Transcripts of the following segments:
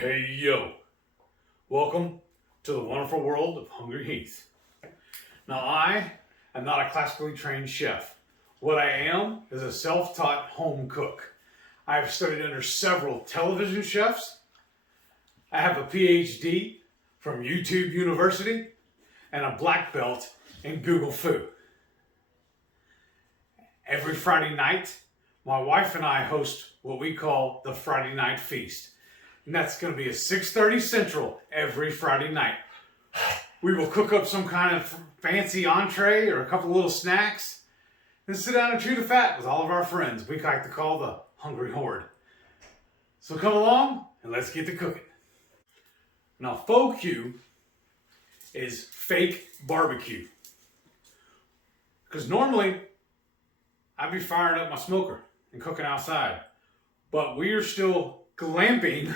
Hey yo, welcome to the wonderful world of Hungry Heath. Now I am not a classically trained chef. What I am is a self-taught home cook. I have studied under several television chefs. I have a PhD from YouTube University and a black belt in Google Food. Every Friday night, my wife and I host what we call the Friday Night Feast. And that's going to be at 6:30 Central every Friday night. We will cook up some kind of fancy entree or a couple little snacks and sit down and chew the fat with all of our friends. We like to call the Hungry Horde. So come along and let's get to cooking. Now, Fauxque is fake barbecue. Because normally, I'd be firing up my smoker and cooking outside. But we are still glamping.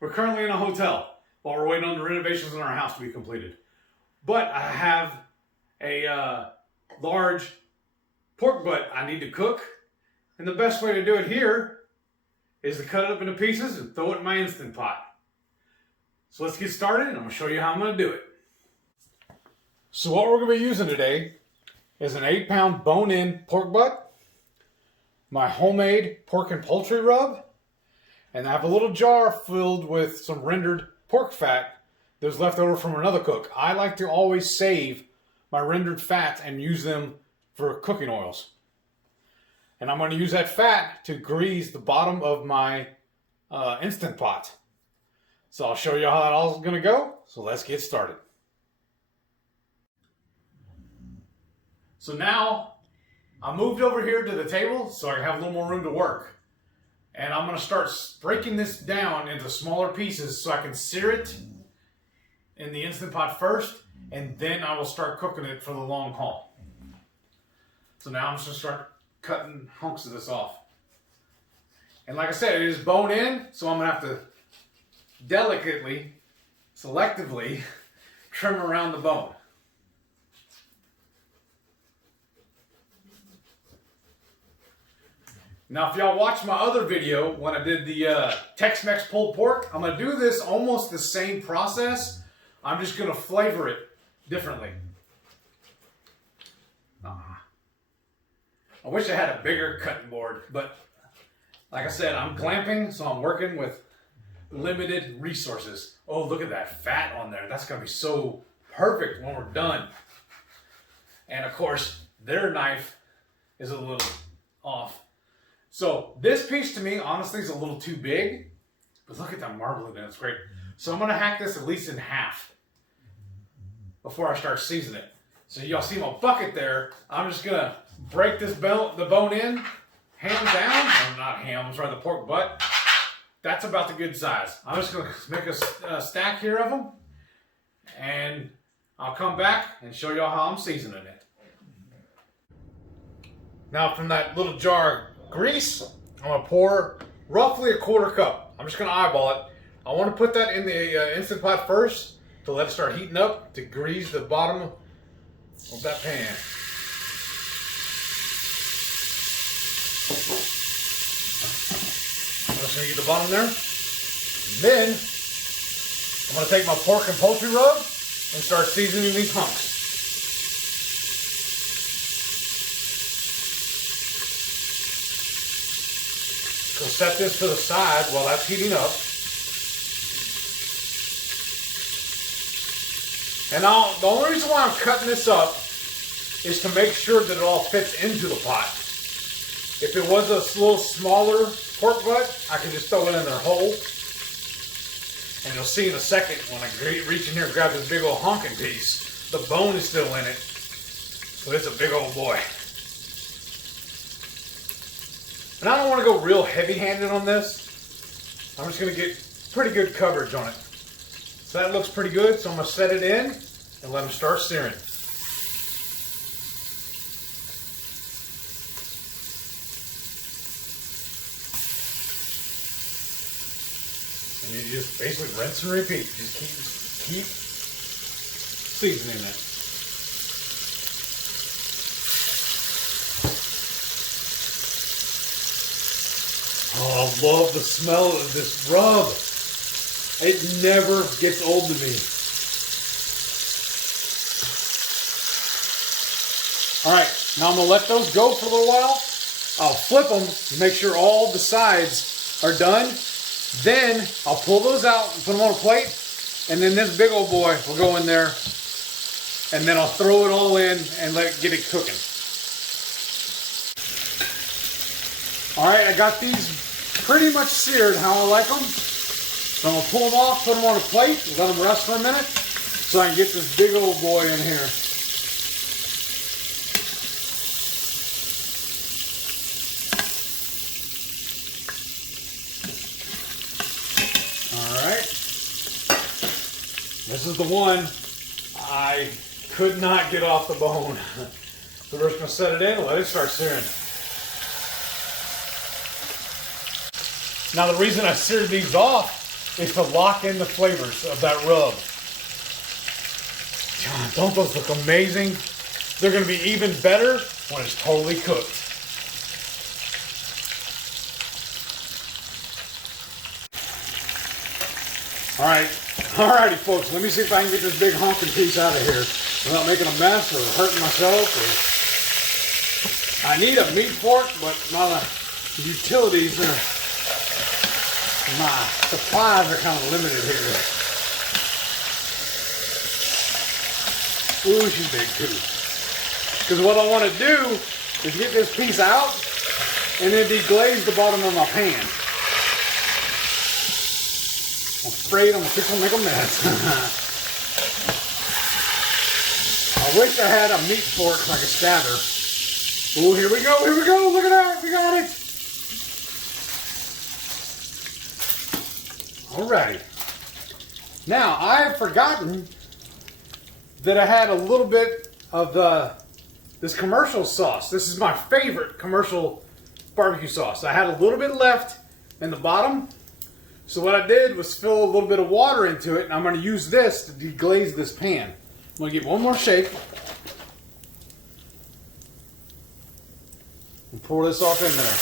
We're currently in a hotel while we're waiting on the renovations in our house to be completed. But I have a large pork butt I need to cook. And the best way to do it here is to cut it up into pieces and throw it in my InstantPot. So let's get started and I'm going to show you how I'm going to do it. So what we're going to be using today is an 8-pound bone-in pork butt, my homemade pork and poultry rub, and I have a little jar filled with some rendered pork fat that was left over from another cook. I like to always save my rendered fats and use them for cooking oils. And I'm going to use that fat to grease the bottom of my Instant Pot. So I'll show you how that all is going to go. So let's get started. So now I moved over here to the table so I can have a little more room to work. And I'm going to start breaking this down into smaller pieces so I can sear it in the Instant Pot first, and then I will start cooking it for the long haul. So now I'm just going to start cutting hunks of this off. And like I said, it is bone in, so I'm going to have to delicately, selectively trim around the bone. Now, if y'all watched my other video when I did the Tex-Mex pulled pork, I'm going to do this almost the same process. I'm just going to flavor it differently. I wish I had a bigger cutting board, but like I said, I'm glamping, so I'm working with limited resources. Oh, look at that fat on there. That's going to be so perfect when we're done. And of course, their knife is a little off. So this piece to me, honestly, is a little too big, but look at that marbling in it, it's great. So I'm gonna hack this at least in half before I start seasoning it. So y'all see my bucket there, I'm just gonna break the bone in, ham down, or not ham, I'm sorry, the pork butt. That's about the good size. I'm just gonna make a stack here of them, and I'll come back and show y'all how I'm seasoning it. Now from that little jar grease, I'm going to pour roughly a 1/4 cup. I'm just going to eyeball it. I want to put that in the Instant Pot first to let it start heating up to grease the bottom of that pan. I'm just going to get the bottom there. And then I'm going to take my pork and poultry rub and start seasoning these hunks. So set this to the side while that's heating up. And the only reason why I'm cutting this up is to make sure that it all fits into the pot. If it was a little smaller pork butt, I can just throw it in there whole. And you'll see in a second when I reach in here and grab this big old honking piece, the bone is still in it. So it's a big old boy. And I don't want to go real heavy-handed on this. I'm just going to get pretty good coverage on it. So that looks pretty good, so I'm going to set it in and let them start searing. And you just basically rinse and repeat. Just keep seasoning it. Oh, I love the smell of this rub. It never gets old to me. All right, now I'm gonna let those go for a little while. I'll flip them, make sure all the sides are done. Then I'll pull those out and put them on a plate. And then this big old boy will go in there. And then I'll throw it all in and get it cooking. All right, I got these pretty much seared how I like them. So I'm gonna pull them off, put them on a plate, let them rest for a minute so I can get this big old boy in here. This is the one I could not get off the bone. So we're just going to set it in and let it start searing. Now the reason I seared these off is to lock in the flavors of that rub. God, don't those look amazing? They're going to be even better when it's totally cooked. Alrighty folks, let me see if I can get this big honking piece out of here without making a mess or hurting myself. I need a meat fork, but my utilities, my supplies are kind of limited here. Ooh, she's big too. Because what I want to do is get this piece out and then deglaze the bottom of my pan. I'm afraid I'm gonna make a mess. I wish I had a meat fork like a stabber. Ooh, here we go, look at that, we got it. Alrighty. Now, I've forgotten that I had a little bit of this commercial sauce. This is my favorite commercial barbecue sauce. I had a little bit left in the bottom. So what I did was fill a little bit of water into it, and I'm going to use this to deglaze this pan. I'm going to give one more shake. And pour this off in there.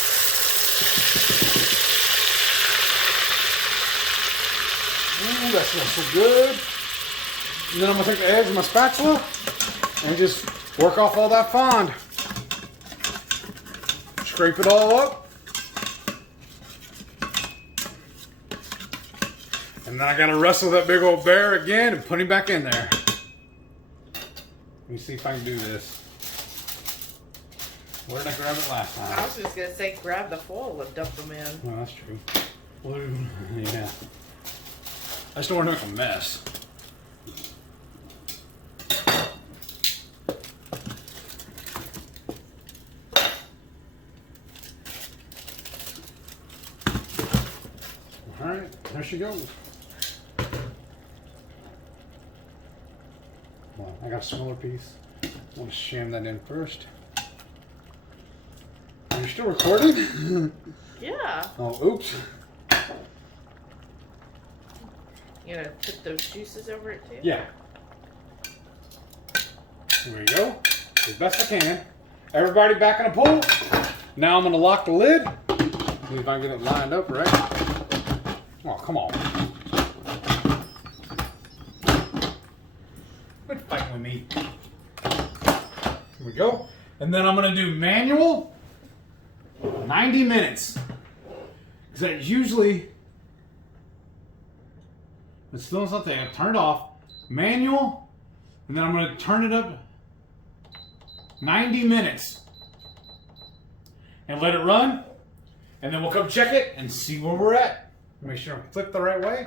Ooh, that smells so good. And then I'm going to take the edge of my spatula and just work off all that fond. Scrape it all up. And then I gotta wrestle that big old bear again and put him back in there. Let me see if I can do this. Where did I grab it last time? I was just gonna say grab the foil and dump them in. Oh, that's true. Yeah. I just don't want to make a mess. Alright, there she goes. Well, I got a smaller piece. I want to sham that in first. Are you still recording? Yeah. Oh, oops. You gonna put those juices over it too? Yeah. There we go. As best I can. Everybody back in the pool. Now I'm going to lock the lid. See if I can get it lined up right. Oh, come on. Quit fighting with me. Here we go. And then I'm going to do manual 90 minutes. Because that usually, it's still something. I turn it off. Manual. And then I'm going to turn it up 90 minutes. And let it run. And then we'll come check it and see where we're at. Make sure I click the right way.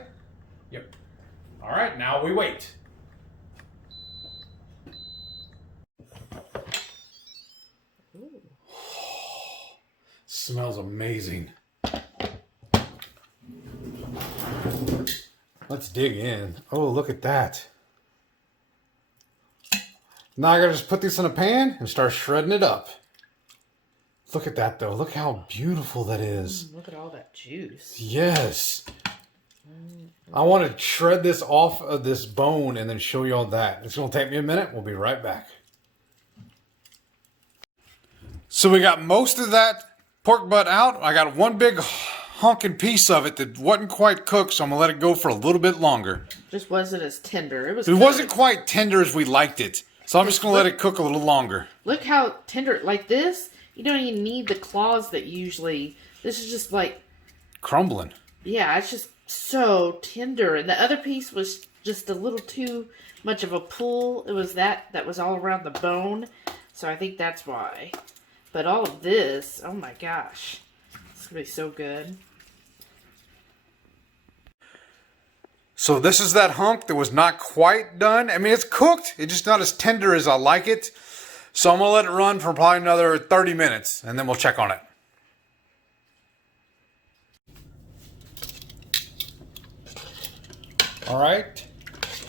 Yep. All right, now we wait. Ooh. Smells amazing. Let's dig in. Oh, look at that. Now I gotta just put this in a pan and start shredding it up. Look at that though. Look how beautiful that is. Look at all that juice. Yes. I want to shred this off of this bone and then show you all that. It's going to take me a minute. We'll be right back. So we got most of that pork butt out. I got one big honking piece of it that wasn't quite cooked, so I'm gonna let it go for a little bit longer. Just wasn't as tender. It wasn't quite tender as we liked it, so I'm just gonna let it cook a little longer. Look how tender, like this. You don't even need the claws that usually. This is just like crumbling. Yeah, it's just so tender, and the other piece was just a little too much of a pull. It was that was all around the bone, so I think that's why. But all of this, oh my gosh, it's gonna be so good. So this is that hunk that was not quite done. I mean, it's cooked. It's just not as tender as I like it. So I'm going to let it run for probably another 30 minutes, and then we'll check on it. All right.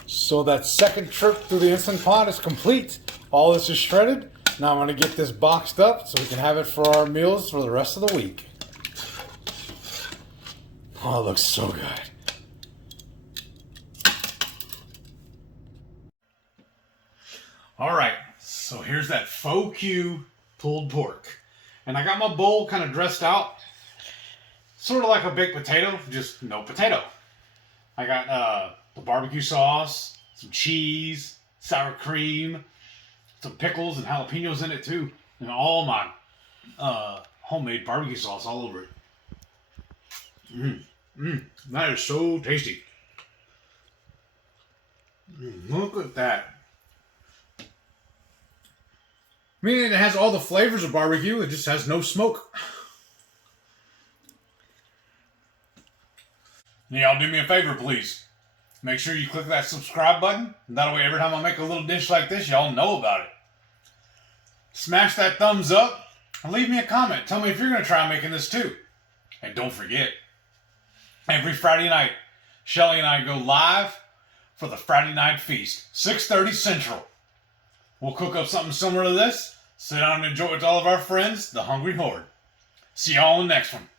So that second trip through the Instant Pot is complete. All this is shredded. Now I'm going to get this boxed up so we can have it for our meals for the rest of the week. Oh, it looks so good. All right, so here's that Fauxque pulled pork. And I got my bowl kind of dressed out, sort of like a baked potato, just no potato. I got the barbecue sauce, some cheese, sour cream, some pickles and jalapenos in it too, and all my homemade barbecue sauce all over it. That is so tasty. Look at that. I mean, it has all the flavors of barbecue, it just has no smoke. Y'all do me a favor, please. Make sure you click that subscribe button. That way, every time I make a little dish like this, y'all know about it. Smash that thumbs up and leave me a comment. Tell me if you're going to try making this too. And don't forget, every Friday night, Shelly and I go live for the Friday Night Feast, 6:30 Central. We'll cook up something similar to this, sit down and enjoy it with all of our friends, the Hungry Horde. See y'all in the next one.